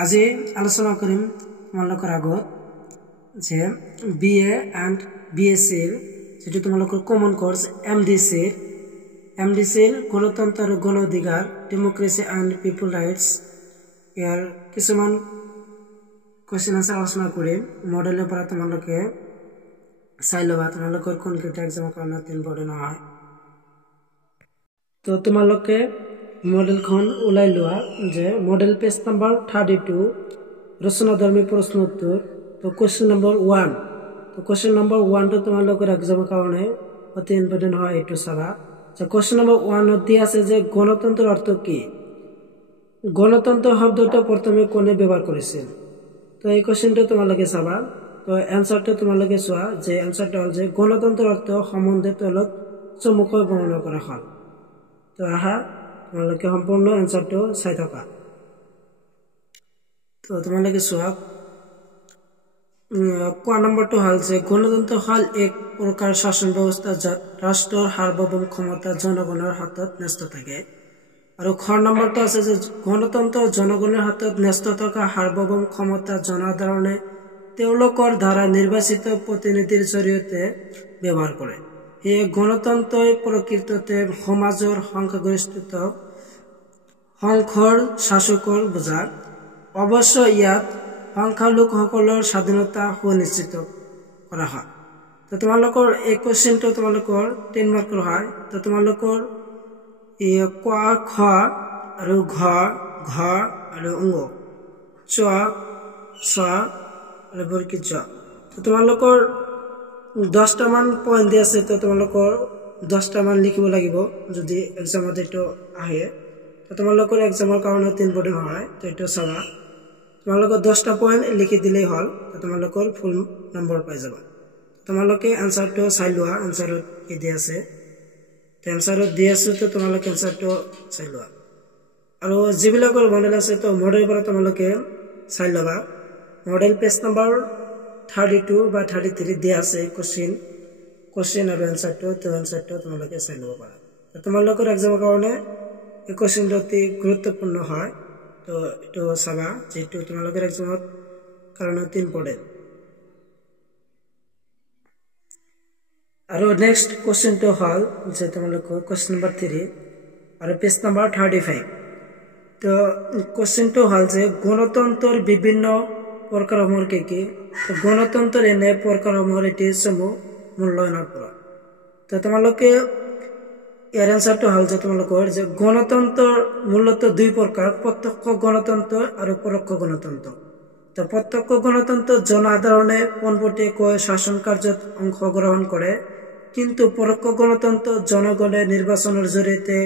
আজি আলোচনা কৰিম তোমালোকৰ আগত যে বিএ এণ্ড বিএসসিৰ যেটো তোমালোকৰ কমন কোৰ্স এমডিসিৰ গণতন্ত্ৰ আৰু গণ অধিকাৰ ডেমোক্ৰেসি এণ্ড পিপল ৰাইটস ইয়াৰ কিছুমান কোৱেশ্চন আনসাৰ আলোচনা কৰিম মডেলৰ পৰা তোমালোকে চাই লবা তোমালোকৰ কোনকেইটা এক্সামৰ কাৰণে ইম্পৰ্টেন্ট হয় তো তোমালোকে মডেলখন ওলাই লোৱা যে মডেল পেজ নাম্বাৰ 32 ৰচনাধৰ্মী প্ৰশ্ন উত্তৰ তো কোৱেশ্চন নাম্বাৰ 1 তো কোৱেশ্চন নাম্বাৰ 1 তো তোমালোকৰ এক্সামৰ কাৰণে অতি ইম্পৰ্টেন্ট হয় এটো চাবা যে কোৱেশ্চন নাম্বাৰ 1 ত আছে যে গণতন্ত্ৰৰ অৰ্থ কি গণতন্ত্ৰ শব্দটো প্ৰথমে কোনে ব্যৱহাৰ কৰিছিল তো এই কোৱেশ্চনটো তোমালোকে চাবা তো এনসাৰটো তোমালোকে চোৱা যে এনসাৰটো হ'ল যে গণতন্ত্ৰৰ অৰ্থ সম্বন্ধে তলত চমুকৈ বৰ্ণনা কৰা হ'ল তো আহা তোমালোকে সম্পূৰ্ণ এনসাৰটো চাই থাকা তো তোমালোকে চোৱা কোৱা নম্বৰটো হ'ল যে গণতন্ত্ৰ হ'ল এক প্ৰকাৰ শাসন ব্যৱস্থা য'ত ৰাষ্ট্ৰৰ সাৰ্বভৌম ক্ষমতা জনগণৰ হাতত ন্যস্ত থাকে আৰু খ নম্বৰটো আছে যে গণতন্ত্ৰ জনগণৰ হাতত ন্যস্ত থকা সাৰ্বভৌম ক্ষমতা জনসাধাৰণে তেওঁলোকৰ দ্বাৰা নিৰ্বাচিত প্ৰতিনিধিৰ জৰিয়তে ব্যৱহাৰ কৰে এই গণতন্ত্ৰই প্ৰকৃততে সমাজৰ সংখ্যাগৰিষ্ঠতা সংখ্যাৰ শাসকৰ বুজায় অৱশ্য ইয়াত সংখ্যালঘুসকলৰ স্বাধীনতা সুনিশ্চিত কৰা হয় তো তোমালোকৰ এই কোৱেশ্চনটো তোমালোকৰ 10 মাৰ্কৰ হয় তো তোমালোকৰ এই ক খ আৰু ঘ ঘ আৰু অংগ চ ছ আৰু বৰ্গীয় জ তো তোমালোকৰ 10টা মান পইণ্ট দি আছে তো তোমালোকৰ 10টা মান লিখিব লাগিব যদি এক্সামত এটো আহে তো তোমালোকৰ এক্সামৰ কাৰণে ইম্পৰ্টেন্ট হয় তো এটো চাবা তোমালোকৰ 10টা পইণ্ট লিখি দিলেই হ'ল তো তোমালোকৰ ফুল নম্বৰ পাই যাবা তোমালোকে আনসাৰটো চাই লোৱা আনসাৰত কি দি আছে তো আনসাৰত দি আছে তো তোমালোকে আনসাৰটো চাই লোৱা আৰু যিবিলাকৰ মডেল আছে তো মডেল পৰা তোমালোকে চাই লবা মডেল পেজ নাম্বাৰ 32 বা 33 দি আছে কোশ্চেন আৰু আনসাৰটো তো আনসাৰটো তোমালোকে চাই লব পাৰা তো তোমালোকৰ এক্সামৰ কাৰণে এই কোশ্চেনটো অতি গুৰুত্বপূৰ্ণ হয় তো এটো চাবা যেটো তোমালোকৰ এক্সামত কাৰণে ইম্পৰ্টেন্ট আৰু নেক্সট কোশ্চেনটো হ'ল যে তোমালোকৰ কোশ্চেন নম্বৰ 3 আৰু পেজ নম্বৰ 35 তো কোশ্চেনটো হ'ল যে গণতন্ত্ৰৰ বিভিন্ন প্ৰকাৰসমূহ কি কি তো গণতন্ত্ৰৰ এনে প্ৰকাৰসমূহৰ এটি সমূহ মূল্যায়ন কৰা তো তোমালোকে ইয়াৰ আনসাৰটো হ'ল যে তোমালোকৰ যে গণতন্ত্ৰৰ মূলতঃ দুই প্ৰকাৰ প্ৰত্যক্ষ গণতন্ত্ৰ আৰু পৰোক্ষ গণতন্ত্ৰ তো প্ৰত্যক্ষ গণতন্ত্ৰ জনসাধাৰণে পোনপটীয়াকৈ শাসন কাৰ্যত অংশগ্ৰহণ কৰে কিন্তু পৰোক্ষ গণতন্ত্ৰ জনগণে নিৰ্বাচনৰ জৰিয়তে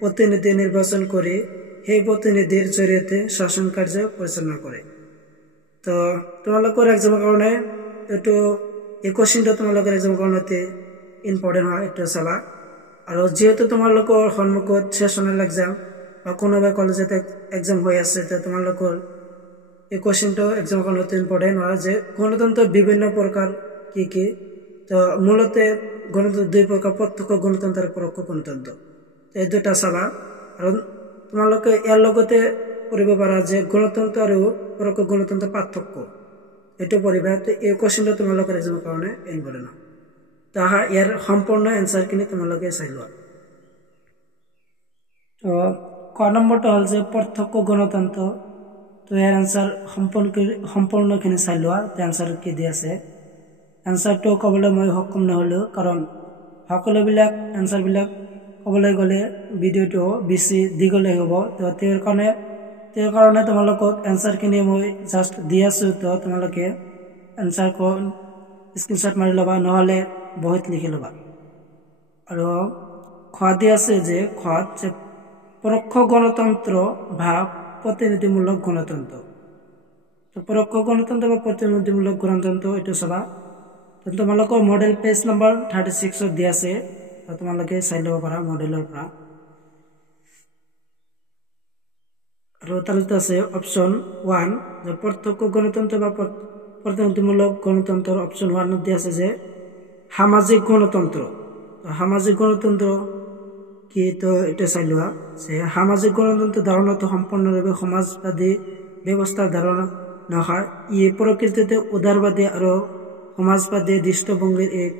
প্ৰতিনিধি নিৰ্বাচন কৰি সেই প্ৰতিনিধিৰ জৰিয়তে শাসন কাৰ্য পৰিচালনা কৰে তো তোমালোকৰ এক্সামৰ কাৰণে এটো এই কোৱেশ্চনটো তোমালোকৰ এক্সামৰ কাৰণে ইম্পৰ্টেন্ট হয় এটো চাবা আৰু যেহেতু তোমালোকৰ সন্মুখত সেশনাল এক্সাম বা কোনোবা কলেজত এক্সাম হৈ আছে তো তোমালোকৰ এই কোৱেশ্চনটো এক্সামৰ কাৰণে ইম্পৰ্টেন্ট হয় যে গণতন্ত্ৰৰ বিভিন্ন প্ৰকাৰ কি কি তো মূলতে গণতন্ত্ৰ দুই প্ৰকাৰ প্ৰত্যক্ষ গণতন্ত্ৰ আৰু পৰোক্ষ গণতন্ত্ৰ এই দুটা চাবা আৰু তোমালোকে ইয়াৰ লগতে পঢ়িব পাৰা যে গণতন্ত্ৰ আৰু পৰোক্ষ গণতন্ত্ৰৰ পাৰ্থক্য এটো পঢ়িবা তো এই কোৱেশ্চনটো তোমালোকৰ এক্সামৰ কাৰণে ইম্পৰ্টেন্ট তাহা ইয়াৰ সম্পূৰ্ণ এনসাৰ কিনি তোমালোকে চাই লোৱা তো ক নম্বৰটো হ'ল যে প্ৰত্যক্ষ গণতন্ত্ৰ তো ইয়াৰ এনসাৰ সম্পূৰ্ণখিনি চাই লোৱা তো এনসাৰ কি দি আছে এনসাৰটো ক'বলৈ মই সক্ষম নহ'লো কাৰণ সকলোবিলাক এনসাৰবিলাক ক'বলৈ গ'লে ভিডিঅ'টো বেছি দীঘলীয়া হ'ব তো তেওঁৰ কাৰণে তোমালোকক এনসাৰখিনি মই জাষ্ট দি আছো তো তোমালোকে এনসাৰখন স্ক্ৰীনশ্বট মাৰি ল'বা নহ'লে বহুত লিখি ল'বা আৰু খোৱা দি আছে যে খোৱাত যে পৰোক্ষ গণতন্ত্ৰ বা প্ৰতিনিধিমূলক গণতন্ত্ৰ তো পৰোক্ষ গণতন্ত্ৰ বা প্ৰতিনিধিমূলক গণতন্ত্ৰ এটো চাবা তো তোমালোকৰ মডেল পেজ নম্বৰ 36 ত দি আছে তো তোমালোকে চাই ল'ব পাৰা মডেলৰ পৰা আৰু তালিকাত আছে অপচন 1 যে প্ৰত্যক্ষ গণতন্ত্ৰ বা প্ৰতিনিধিমূলক গণতন্ত্ৰৰ অপচন 1 ত দি আছে যে সামাজিক গণতন্ত্ৰ সামাজিক গণতন্ত্ৰ কি তো এটা চাই লোৱা যে সামাজিক গণতন্ত্ৰ ধাৰণাটো সম্পূৰ্ণৰূপে সমাজবাদী ব্যৱস্থাৰ ধাৰণা নহয়। ই প্ৰকৃততে উদাৰবাদী আৰু সমাজবাদী দৃষ্টিভংগীৰ এক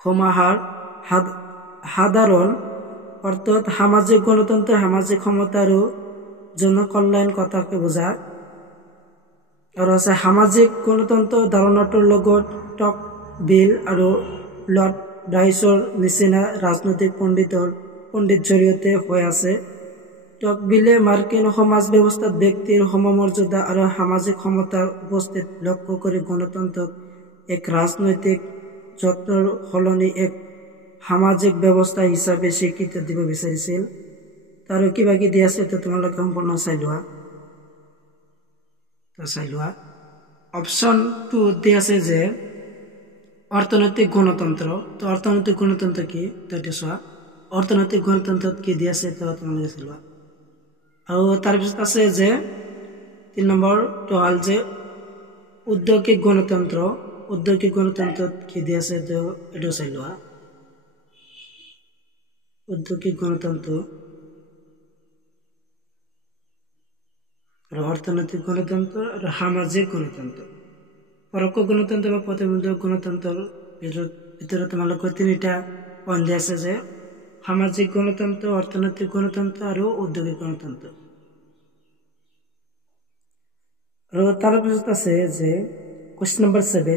সমাহাৰ। সাধাৰণ অৰ্থত সামাজিক গণতন্ত্ৰ সামাজিক সমতা আৰু জনকল্যাণ কথাকে বুজায়। আৰু আছে সামাজিক গণতন্ত্ৰ ধাৰণাটোৰ লগত টকভিল আৰু লৰ্ড ব্ৰাইছৰ নিচিনা ৰাজনৈতিক পণ্ডিত জড়িত হৈ আছে। টকভিলে মাৰ্কিন সমাজ ব্যৱস্থাত ব্যক্তিৰ সমমৰ্যাদা আৰু সামাজিক সমতাৰ উপস্থিতি লক্ষ্য কৰি গণতন্ত্ৰক এক ৰাজনৈতিক যত্নৰ সলনি এক সামাজিক ব্যৱস্থা হিচাপে স্বীকৃতি দিব বিচাৰিছিল। আৰু কিবা কি দি আছে তোমালোকে সম্পূৰ্ণ চাই লোৱা। অপশ্যন 2 দি আছে যে অৰ্থনৈতিক গণতন্ত্ৰ। তো অৰ্থনৈতিক গণতন্ত্ৰ কি এইটো চোৱা। অৰ্থনৈতিক গণতন্ত্ৰত কি দি আছে তোমালোকে চাই লোৱা। আৰু তাৰপিছত আছে যে 3 নম্বৰটো হ'ল যে উদ্যোগিক গণতন্ত্ৰ। উদ্যোগিক গণতন্ত্ৰত কি দি আছে এইটো চাই লোৱা। উদ্যোগিক গণতন্ত্ৰ আৰু অৰ্থনৈতিক গণতন্ত্ৰ আৰু সামাজিক গণতন্ত্ৰ। পৰোক্ষ গণতন্ত্ৰ বা প্ৰতিবন্ধক গণতন্ত্ৰৰ ভিতৰত তোমালোকৰ 3টা পইণ্ট দি আছে যে সামাজিক গণতন্ত্ৰ, অৰ্থনৈতিক গণতন্ত্ৰ আৰু উদ্যোগিক গণতন্ত্ৰ। আৰু তাৰপিছত আছে যে কুৱেশ্যন নম্বৰ 7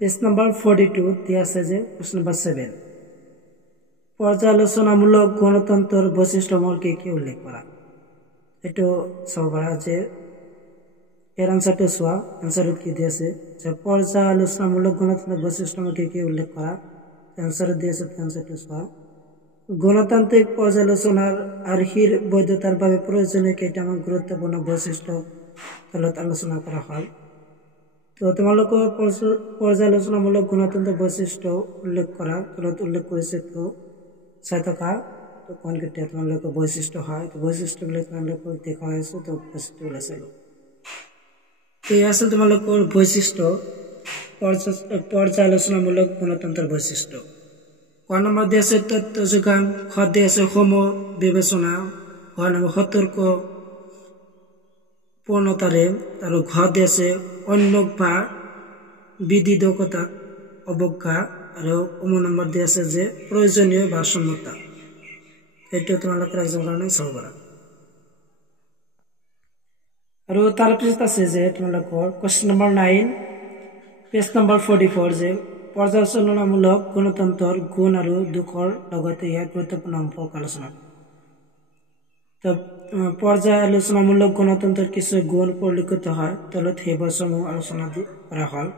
পেজ নম্বৰ 42 দি আছে যে কুৱেশ্যন নম্বৰ 7 পৰ্যালোচনামূলক গণতন্ত্ৰৰ বৈশিষ্ট্যসমূহ কি কি উল্লেখ কৰা। এইটো চাব পাৰা যে এৰ আনসাৰটো চোৱা। আনসাৰত কি দি আছে যে পৰ্যালোচনামূলক গণতন্ত্ৰৰ বৈশিষ্ট্যসমূহ কি কি উল্লেখ কৰা। আনসাৰত দি আছে আনসাৰটো চোৱা। গণতান্ত্ৰিক পৰ্যালোচনাৰ আৰ্হিৰ বৈধতাৰ বাবে প্ৰয়োজনীয় কেইটামান গুৰুত্বপূৰ্ণ বৈশিষ্ট্য তলত আলোচনা কৰা হ'ল। তো তোমালোকৰ পৰ্যালোচনামূলক গণতন্ত্ৰৰ বৈশিষ্ট্য উল্লেখ কৰা তলত উল্লেখ কৰিছে। তো চাই থকা তো কোনকেইটা তোমালোকৰ বৈশিষ্ট্য হয়। তো বৈশিষ্ট্যবিলাক তোমালোকক দেখা হৈছে। তো বৈশিষ্ট্যবিলাক চাই লওঁ। তো এই আছিল তোমালোকৰ বৈশিষ্ট্য পৰ্যালোচনামূলক গণতন্ত্ৰৰ বৈশিষ্ট্য। ক নম্বৰ দি আছে তথ্য যোগান, খ দি আছে সম বিবেচনা, গ নম্বৰ সতৰ্ক পূৰ্ণতাৰে, আৰু ঘ দি আছে অন্যক বা বিধিদকতা অৱজ্ঞা, আৰু নম্বৰ দি আছে যে প্ৰয়োজনীয় ভাৰসাম্যতা। এইটো তোমালোকৰ একদম কাৰণে চাব পাৰা। আৰু তাৰপিছত আছে যে তোমালোকৰ কুৱেশ্যন নম্বৰ 9 পেজ নম্বৰ 44 যে পৰ্যালোচনামূলক গণতন্ত্ৰৰ গুণ আৰু দোষৰ লগতে ইয়াৰ গুৰুত্বপূৰ্ণ সম্পৰ্ক আলোচনা। তো পৰ্যালোচনামূলক গণতন্ত্ৰৰ কিছু গুণ পৰিলক্ষিত হয়। তলত সেই বস্তুসমূহ আলোচনা কৰা হ'ল।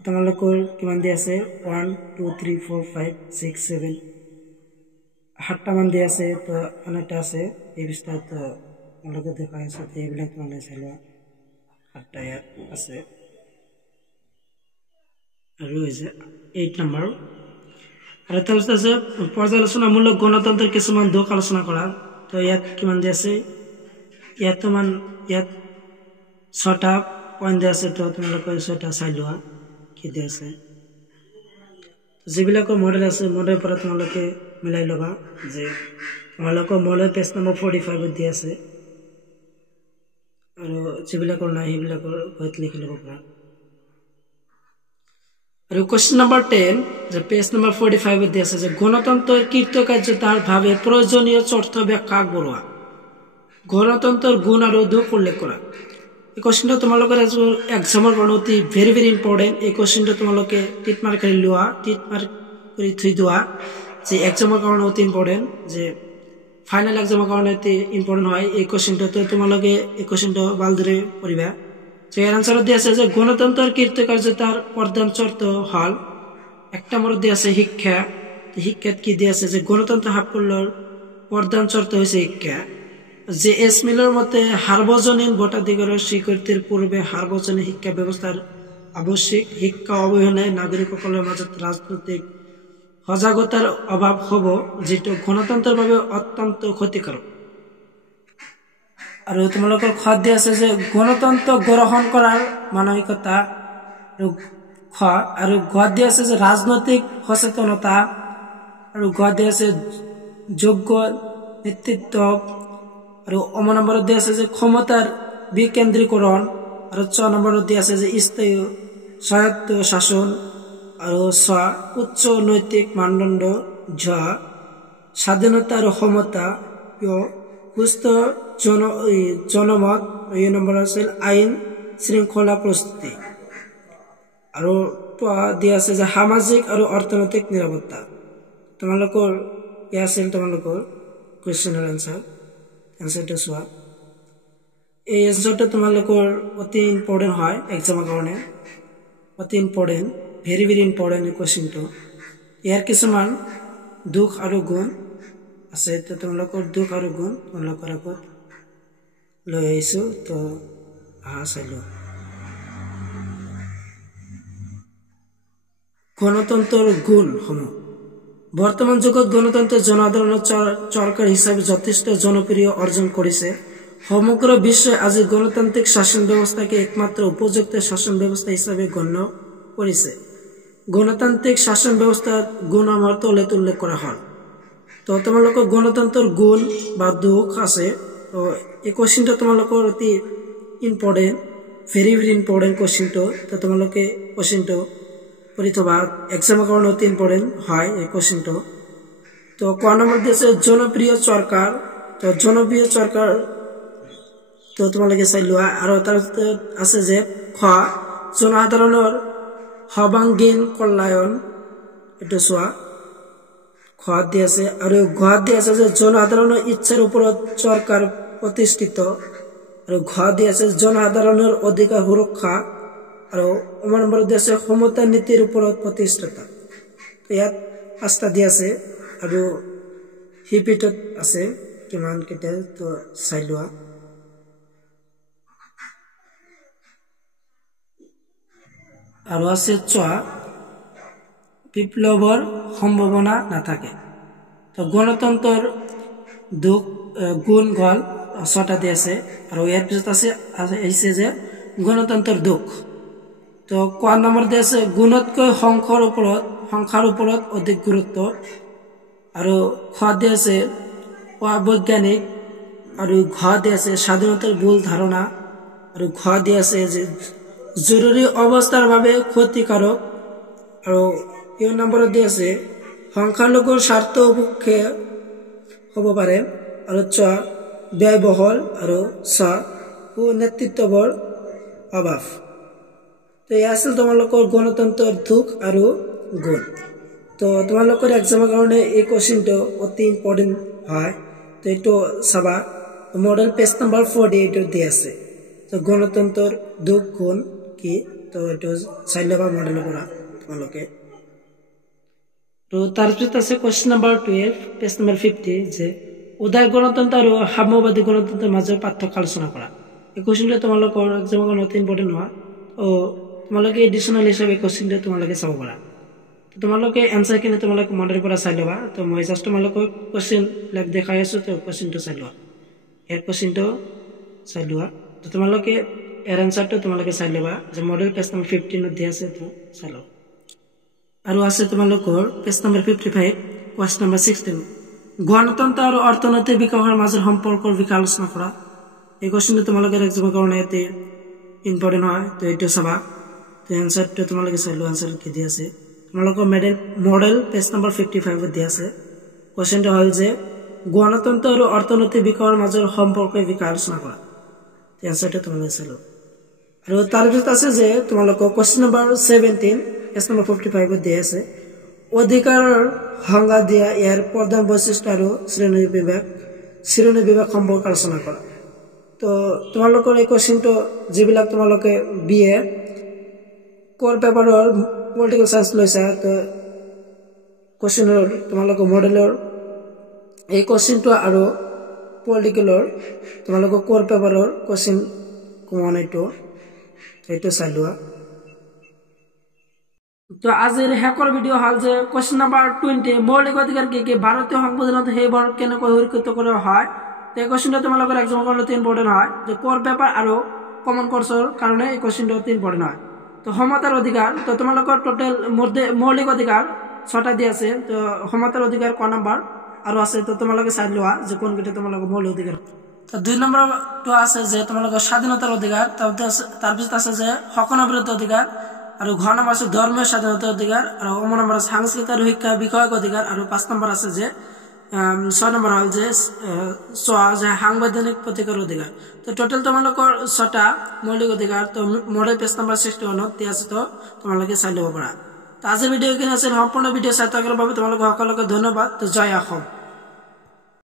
তোমালোকৰ কিমান দি আছে 1 2 3 4 5 6 7 7টামান দি আছে। তো অনেকটা আছে এই বিস্তাৰিত তোমালোকে দেখাই আছে। এইবিলাক তোমালোকে চাই লোৱা। 7টা ইয়াত আছে। আৰু হৈছে 8 নম্বৰ। আৰু তাৰপিছত আছে পৰ্যালোচনামূলক গণতন্ত্ৰৰ কিছুমান দোষ আলোচনা কৰা। তো ইয়াত কিমান দি আছে ইয়াত 6টা পইণ্ট দি আছে। তো তোমালোকে 6টা চাই লোৱা কি দি আছে। যিবিলাকৰ মডেল আছে মডেলৰ পৰা তোমালোকে মিলাই ল'বা যে তোমালোকৰ মডেল পেজ নম্বৰ 45 দি আছে। আৰু যিবিলাকৰ নাই সেইবিলাকৰ ঘৰত লিখি ল'ব পাৰা। আৰু কুৱেশ্যন নম্বৰ 10 যে পেজ নম্বৰ 45 দি আছে যে গণতন্ত্ৰৰ কৃতকাৰ্যতাৰ ভাৱে প্ৰয়োজনীয় চৰ্ত ব্যাখ্যা আগবঢ়োৱা। গণতন্ত্ৰৰ গুণ আৰু দোষ উল্লেখ কৰা। এই কুৱেশ্যনটো তোমালোকৰ এক্সামৰ কাৰণে অতি ভেৰি ভেৰি ইম্পৰ্টেণ্ট। এই কুৱেশ্যনটো তোমালোকে টিক মাৰ্ক কৰি লোৱা, টিক মাৰ্ক কৰি থৈ দিয়া যে এক্সামৰ কাৰণে অতি ইম্পৰ্টেণ্ট, যে ফাইনেল এক্সামৰ কাৰণে অতি ইম্পৰ্টেণ্ট হয় এই কুৱেশ্যনটো। তো তোমালোকে এই কুৱেশ্যনটো ভালদৰে পঢ়িবা। তো ইয়াৰ আনসাৰত দি আছে যে গণতন্ত্ৰৰ কৃতকাৰ্যতাৰ প্ৰধান চৰ্ত হ'ল 1 নম্বৰত দি আছে শিক্ষা। শিক্ষাত কি দি আছে যে গণতন্ত্ৰ সাফল্যৰ প্ৰধান চৰ্ত হৈছে শিক্ষা। যে এছ মিলৰ মতে সাৰ্বজনীন ভোটাধিকাৰৰ স্বীকৃতিৰ পূৰ্বে সাৰ্বজনীন শিক্ষা ব্যৱস্থাৰ আৱশ্যক। শিক্ষা অবিহনে নাগৰিকসকলৰ মাজত ৰাজনৈতিক সজাগতাৰ অভাৱ হ'ব, যিটো গণতন্ত্ৰৰ বাবে অত্যন্ত ক্ষতিকাৰক। আৰু তোমালোকৰ খ দি আছে যে গণতন্ত্ৰ গ্ৰহণ কৰাৰ মানসিকতা, আৰু গ দি আছে যে ৰাজনৈতিক সচেতনতা, আৰু গ দি আছে যোগ্য নেতৃত্ব, আৰু অম নম্বৰত দিয়া আছে যে ক্ষমতাৰ বিকেন্দ্ৰীকৰণ আৰু চ নম্বৰত দিয়া আছে যে স্থায়ী স্বায়ত্ত শাসন আৰু ছ উচ্চ নৈতিক মানদণ্ড ঝ স্বাধীনতা আৰু সমতা সুস্থ জনমত এই নম্বৰ আছিল আইন শৃংখলা প্ৰস্তুতি আৰু দিয়া আছে যে সামাজিক আৰু অৰ্থনৈতিক নিৰাপত্তা তোমালোকৰ ইয়া আছিল তোমালোকৰ কুৱেশ্যনৰ এনচাৰটো চোৱা এই এনচাৰটো তোমালোকৰ অতি ইম্পৰ্টেণ্ট হয় এক্সামৰ কাৰণে অতি ইম্পৰ্টেণ্ট ভেৰি ভেৰি ইম্পৰ্টেণ্ট এই কুৱেশ্যনটো ইয়াৰ কিছুমান দুখ আৰু গুণ আছে তো তোমালোকৰ দুখ আৰু গুণ তোমালোকৰ আগত লৈ আহিছোঁ তো চাই লোৱা গণতন্ত্ৰৰ গুণসমূহ বৰ্তমান যুগত গণতন্ত্ৰ জনসাধাৰণৰ চৰকাৰ হিচাপে যথেষ্ট জনপ্ৰিয় অৰ্জন কৰিছে সমগ্ৰ বিশ্বই আজি গণতান্ত্ৰিক শাসন ব্যৱস্থাকে একমাত্ৰ উপযুক্ত শাসন ব্যৱস্থা হিচাপে গণ্য কৰিছে গণতান্ত্ৰিক শাসন ব্যৱস্থাৰ গুণ আমাৰ তলত উল্লেখ কৰা হ'ল তো তোমালোকৰ গণতন্ত্ৰৰ গুণ বা দুখ আছে তো এই কুৱেশ্যনটো তোমালোকৰ অতি ইম্পৰ্টেণ্ট ভেৰি ভেৰি ইম্পৰ্টেণ্ট কুৱেশ্যনটো তো তোমালোকে কুৱেশ্যনটো পঢ়ি থবা এক্সামৰ কাৰণে অতি ইম্পৰ্টেণ্ট হয় এই কুৱেশ্যনটো তো ক নম্বৰ দিছে জনপ্ৰিয় চৰকাৰ তো জনপ্ৰিয় চৰকাৰ তো তোমালোকে চাই লোৱা আৰু তাৰ আছে যে খ জনসাধাৰণৰ সৰ্বাংগীন কল্যাণ এইটো চোৱা খোৱাত দি আছে আৰু ঘোৱাত দি আছে যে জনসাধাৰণৰ ইচ্ছাৰ ওপৰত চৰকাৰ প্ৰতিষ্ঠিত আৰু ঘোৱাত দি আছে জনসাধাৰণৰ অধিকাৰ সুৰক্ষা আৰু নম্বৰ দি আছে সমতা নীতিৰ ওপৰত প্ৰতিষ্ঠিত ইয়াত 5টা দি আছে আৰু হিপিটত আছে কিমান কেইটা তো চাই লোৱা আৰু আছে চোৱা বিপ্লৱৰ সম্ভাৱনা নাথাকে তো গণতন্ত্ৰৰ দুখ গুণ গল 6টা দি আছে আৰু ইয়াৰ পিছত আছে আহিছে যে গণতন্ত্ৰৰ দুখ তো ক নম্বৰ দি আছে গুণতকৈ সংখ্যাৰ ওপৰত অধিক গুৰুত্ব আৰু খ দি আছে অবৈজ্ঞানিক আৰু ঘ দি আছে স্বাধীনতাৰ ভুল ধাৰণা আৰু ঘ দি আছে যে জৰুৰী অৱস্থাৰ বাবে ক্ষতিকাৰক আৰু এই নম্বৰত দি আছে সংখ্যালঘুৰ স্বাৰ্থ উপেক্ষা হ'ব পাৰে আৰু চ ব্যয়বহুল আৰু চ সুনেতৃত্বৰ অভাৱ তো এই আছিল তোমালোকৰ গণতন্ত্ৰৰ দুখ আৰু গুণ তো তোমালোকৰ এক্সামৰ কাৰণে এই কুৱেশ্যনটো অতি ইম্পৰ্টেণ্ট হয় তো এইটো চাবা মডেল পেজ নম্বৰ 48 দি আছে তো গণতন্ত্ৰৰ দুখ গুণ কি তো এইটো চাই ল'বা মডেলৰ পৰা তোমালোকে তো তাৰপিছত আছে কুৱেশ্যন নম্বৰ 12 পেজ নম্বৰ 50 যে উদাৰ গণতন্ত্ৰ আৰু সাম্যবাদী গণতন্ত্ৰৰ মাজৰ পাৰ্থক্য আলোচনা কৰা এই কুৱেশ্যনটো তোমালোকৰ এক্সামৰ কাৰণে অতি ইম্পৰ্টেণ্ট হয় তোমালোকে এডিশ্যনেল হিচাপে কুৱেশ্যনটো তোমালোকে চাব পাৰা তো তোমালোকে এনচাৰখিনি তোমালোকে মডেলৰ পৰা চাই ল'বা তো মই জাষ্ট তোমালোকক কুৱেশ্যন বিলাক দেখাই আছোঁ তো কুৱেশ্যনটো চাই লোৱা ইয়াৰ কুৱেশ্যনটো চাই লোৱা তো তোমালোকে ইয়াৰ এনচাৰটো তোমালোকে চাই ল'বা যে মডেল পেজ নম্বৰ 15 দি আছে তো চাই লওঁ আৰু আছে তোমালোকৰ পেজ নম্বৰ 55 কুৱেশ্যন নম্বৰ 16 গণতন্ত্ৰ আৰু অৰ্থনৈতিক বিকাশৰ মাজৰ সম্পৰ্কৰ বিষয়ে আলোচনা কৰা এই কুৱেশ্যনটো তোমালোকে এক্সামৰ কাৰণে অতি ইম্পৰ্টেণ্ট হয় তো এইটো চাবা তো এনচাৰটো তোমালোকে চাই লোৱা এনচাৰ কি দি আছে তোমালোকৰ মডেল পেজ নম্বৰ 55 দি আছে কুৱেশ্যনটো হ'ল যে গণতন্ত্ৰ আৰু অৰ্থনৈতিক বিকাশৰ মাজৰ সম্পৰ্কৰ বিষয়ে আলোচনা কৰা এনচাৰটো তোমালোকে চাই লোৱা আৰু তাৰপিছত আছে যে তোমালোকৰ কুৱেশ্যন নম্বৰ 17 পেজ নম্বৰ 55 দি আছে অধিকাৰৰ সংজ্ঞা দিয়া ইয়াৰ প্ৰধান বৈশিষ্ট্য আৰু শ্ৰেণী বিভাগ সম্পৰ্কে আলোচনা কৰা তো তোমালোকৰ এই কুৱেশ্যনটো যিবিলাক তোমালোকে BA কোৰ পেপাৰৰ পলিটিকেল সায়েন্স লৈছা তো কুৱেশ্যনৰ তোমালোকৰ মডেলৰ এই কুৱেশ্যনটো আৰু পলিটিকেলৰ তোমালোকৰ কোৰ পেপাৰৰ কুৱেশ্যন কমন এইটো চাই লোৱা তো আজিৰ শেষৰ ভিডিঅ' হ'ল যে কুৱেশ্যন নম্বৰ 20 মৌলিক অধিকাৰ কি ভাৰতীয় সংবিধানত সেইবোৰ কেনেকৈ সুৰক্ষিত কৰা হয় তো এই কুৱেশ্যনটো তোমালোকৰ এক্সামৰ কাৰণে অতি ইম্পৰ্টেণ্ট হয় যে কোৰ পেপাৰ আৰু কমন কোৰ্চৰ কাৰণে এই কুৱেশ্যনটো অতি ইম্পৰ্টেণ্ট হয় তো সমতাৰ অধিকাৰ তো তোমালোকৰ টোটেল মৌলিক অধিকাৰ 6টা দি আছে তো সমতাৰ অধিকাৰ ক নম্বৰ আৰু আছে তো তোমালোকে চাই লোৱা যে কোনকেইটা তোমালোকৰ মৌলিক অধিকাৰ তো 2 নম্বৰটো আছে যে তোমালোকৰ স্বাধীনতাৰ অধিকাৰ, তাৰপিছত আছে যে সকলৰ বিৰুদ্ধে অধিকাৰ, আৰু ঘ নম্বৰ আছে ধৰ্মীয় স্বাধীনতাৰ অধিকাৰ, আৰু ক নম্বৰ আছে সাংস্কৃতিক আৰু শিক্ষা বিষয়ক অধিকাৰ, আৰু 5 নম্বৰ আছে যে 6 নম্বৰ হল যে সাংবিধানিক প্ৰতিকাৰ অধিকাৰ। তো টোটেল তোমালোকৰ 6টা মৌলিক অধিকাৰ। তো মডেল পেজ নম্বৰ 61 তে আছে, তো তোমালোকে চাই ল'ব পাৰা। তো আজিৰ ভিডিঅ' এইখিনি আছিল। সম্পূৰ্ণ ভিডিঅ' চাই থকাৰ বাবে তোমালোক সকলোকে ধন্যবাদ। তো জয় অসম।